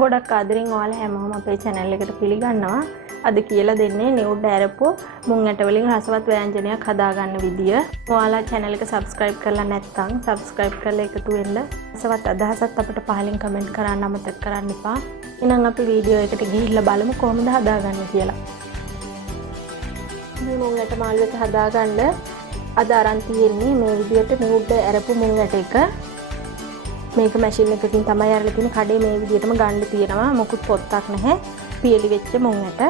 ගොඩක් ආදරෙන් ඔයාලා හැමෝම අපේ channel එකට පිළිගන්නවා. අද කියලා දෙන්නේ නිවුඩ් ඇරපු මුං ඇට වලින් රසවත් ව්‍යංජනයක් හදාගන්න විදිය. ඔයාලා channel එක subscribe කරලා නැත්නම් subscribe කරලා එකතු වෙන්න. රසවත් අදහසක් අපිට පහලින් comment කරන්න අමතක කරන්න එපා. එහෙනම් අපි වීඩියෝ එකට ගිහිල්ලා බලමු කොහොමද හදාගන්නේ කියලා. මේ මුං ඇට මාළු එක හදාගන්න අද අරන් තියෙන්නේ මේ විදියට නිවුඩ් ඇරපු මුං ඇට එක. මේක මැෂින් එකකින් තමයි අරලා තියෙන්නේ. කඩේ මේ විදියටම ගන්න තියෙනවා. මොකුත් පොත්තක් නැහැ. පියලි වෙච්ච මුං ඇට.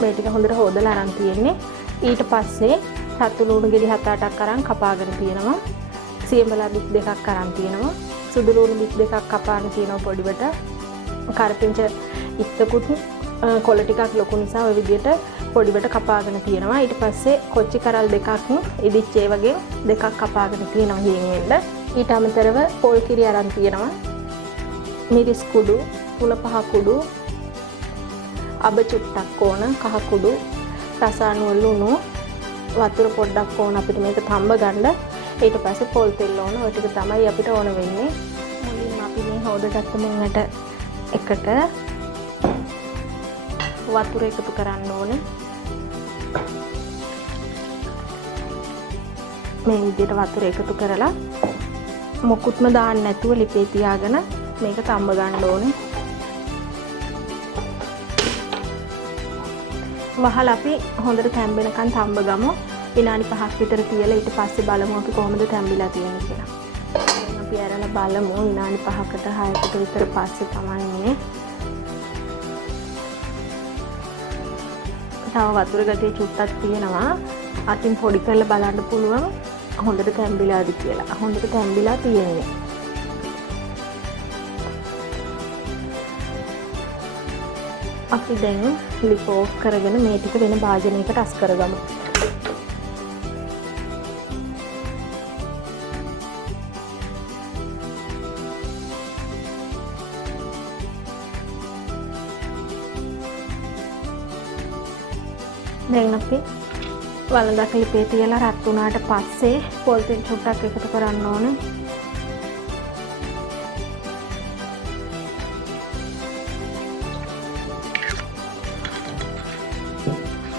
මේ ටික හොඳට හොදලා අරන් තියෙන්නේ. ඊට පස්සේ සතු ලුණු ගෙඩි 7-8ක් අරන් කපාගෙන තියෙනවා. සියඹලා බිත් දෙකක් අරන් තියෙනවා. සුදු ලුණු බිත් දෙකක් කපාගෙන තියෙනවා පොඩිවට. කරපිංච ඉත්තකුත් කොළ ටිකක් ලොකු නිසා ඔය විදියට පොඩිවට කපාගෙන තියෙනවා. ඊට පස්සේ කොච්චි කරල් දෙකක් ඉදිච්ච ඒ වගේ දෙකක් කපාගෙන තියෙනවා හියෙන් වෙන්න. ඊට අමතරව පොල් කිරි අරන් තියෙනවා. මිරිස් කුඩු, තුල පහ කුඩු, අබ චුට්ටක් ඕන, කහ කුඩු, රසායන ලුණු, වතුර පොඩ්ඩක් ඕන අපිට මේක තඹ ගන්න. ඊට පස්සේ පොල් තෙල් ඕන. ඔය ටික තමයි අපිට ඕන වෙන්නේ. මුලින්ම අපි මේ හොදගත්ත මුං ඇට එකට වතුර එකතු කරන්න ඕනේ. මේ විදිහට වතුර එකතු කරලා මොකුත්ම දාන්න නැතුව ලිපේ තියාගෙන මේක තඹ ගන්න ඕනේ. වහලා අපි හොඳට තැම්බෙනකන් තඹ ගමු. විනාඩි 5ක් විතර තියලා ඊට පස්සේ බලමු අපි කොහොමද තැම්බිලා තියෙන්නේ කියලා. අපි අරලා බලමු විනාඩි 5කට 6කට විතර පස්සේ තමයි මේ. තව වතුර ගතිය චුට්ටක් තියෙනවා. අතින් පොඩි කරලා බලන්න පුළුවන් හොඳට තැම්බිලාද කියලා. හොඳට තැම්බිලා තියෙන්නේ. අපි දැන් ලිප් ඕෆ් කරගෙන මේ ටික වෙන භාජනයකට අස් කරගමු. දැන් අපි වලඳක් ලිපේ තියලා රත් වුණාට පස්සේ පොල් තෙල් චුට්ටක් එකතු කරන්න ඕනේ.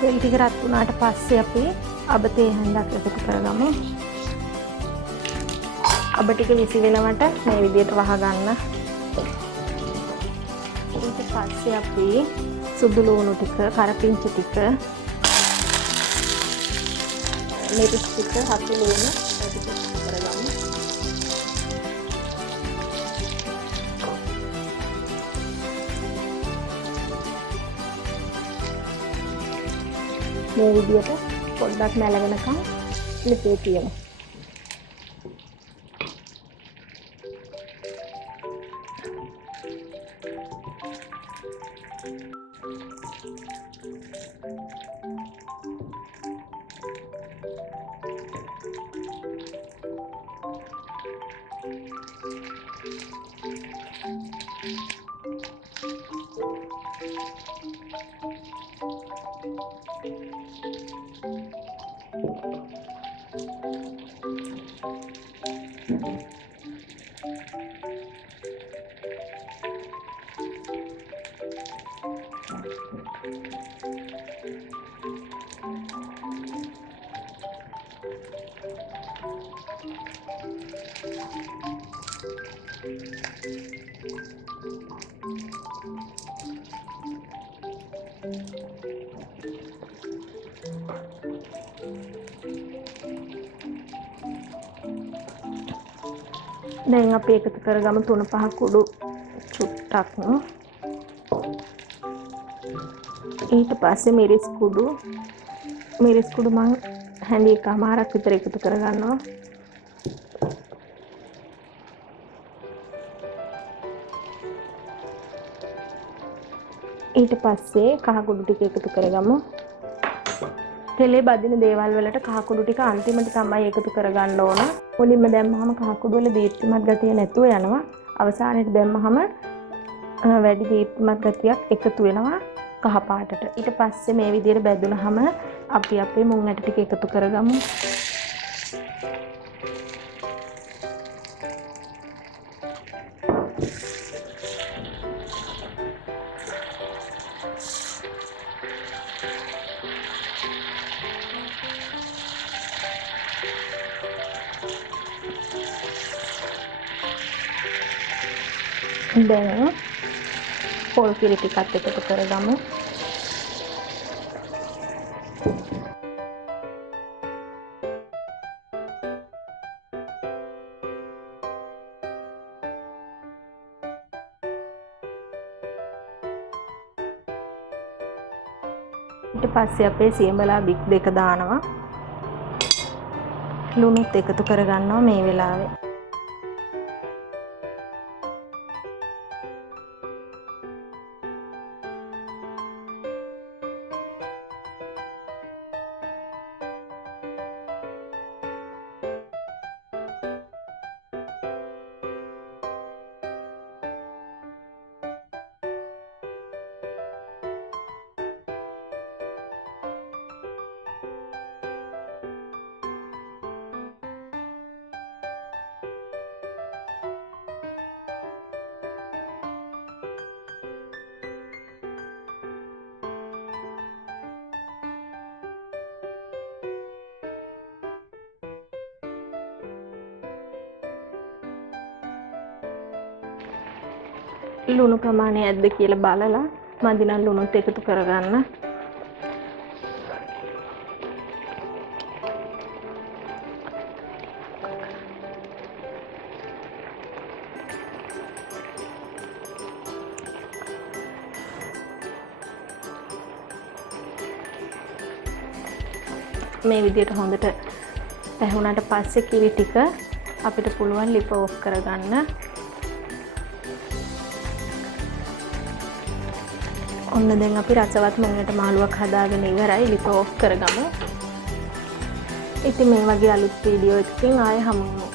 තෙල් ටික රත් වුණාට පස්සේ අපි අබ තේ හැන්දක් එකතු කරගමු. අබ ටික විසි වෙනවට මේ විදිහට වහ ගන්න. ඊට පස්සේ අපි සුදු ලුණු ටික, කරපිංච ටික, මිරිස් ටික, හතු ලුණු ටික කරගමු. මේ විදිහට පොඩ්ඩක් මැලගෙනකම් ලිපේ තියමු. දැන් අපි එකතු කරගමු 3-5 කුඩු චුට්ටක්. ඊට පස්සේ මිරිස් කුඩු මම හැඳි එකමාරක් විතර එකතු කරගන්නවා. ඊට පස්සේ කහ කුඩු ටික එකතු කරගමු. තෙලේ බදින දේවල් වලට කහ කුඩු ටික අන්තිමට තමයි එකතු කරගන්න ඕන. මුලින්ම දැම්මහම කහ කුඩු වල දීප්තිමත් ගතිය නැතුව යනවා. අවසානයේට දැම්මහම වැඩි දීප්තිමත් ගතියක් එකතු වෙනවා කහ පාටට. ඊට පස්සේ මේ විදිහට බැදුනහම අපි අපේ මුං ඇට ටික එකතු කරගමු. දැන් පොල් කිරි ටිකත් එකතු කරගමු. ඊට පස්සේ අපේ සියඹලා බික් දෙක දානවා. ලුණුත් එකතු කරගන්නවා මේ වෙලාවේ. ලුණු ප්‍රමාණය ඇද්ද කියලා බලලා මදි නම් ලුණුත් එකතු කරගන්න. මේ විදිහට හොඳට පැහුණාට පස්සේ කිරි ටික අපිට පුළුවන් ලිප ඔෆ් කරගන්න. ඔන්න දැන් අපි රසවත් මුංගට මාළුවක් හදාගෙන ඉවරයි. ලිප ඔෆ් කරගමු. ඉතින් මේ වගේ අලුත් වීඩියෝ එකකින් ආයෙ හමු වෙමු.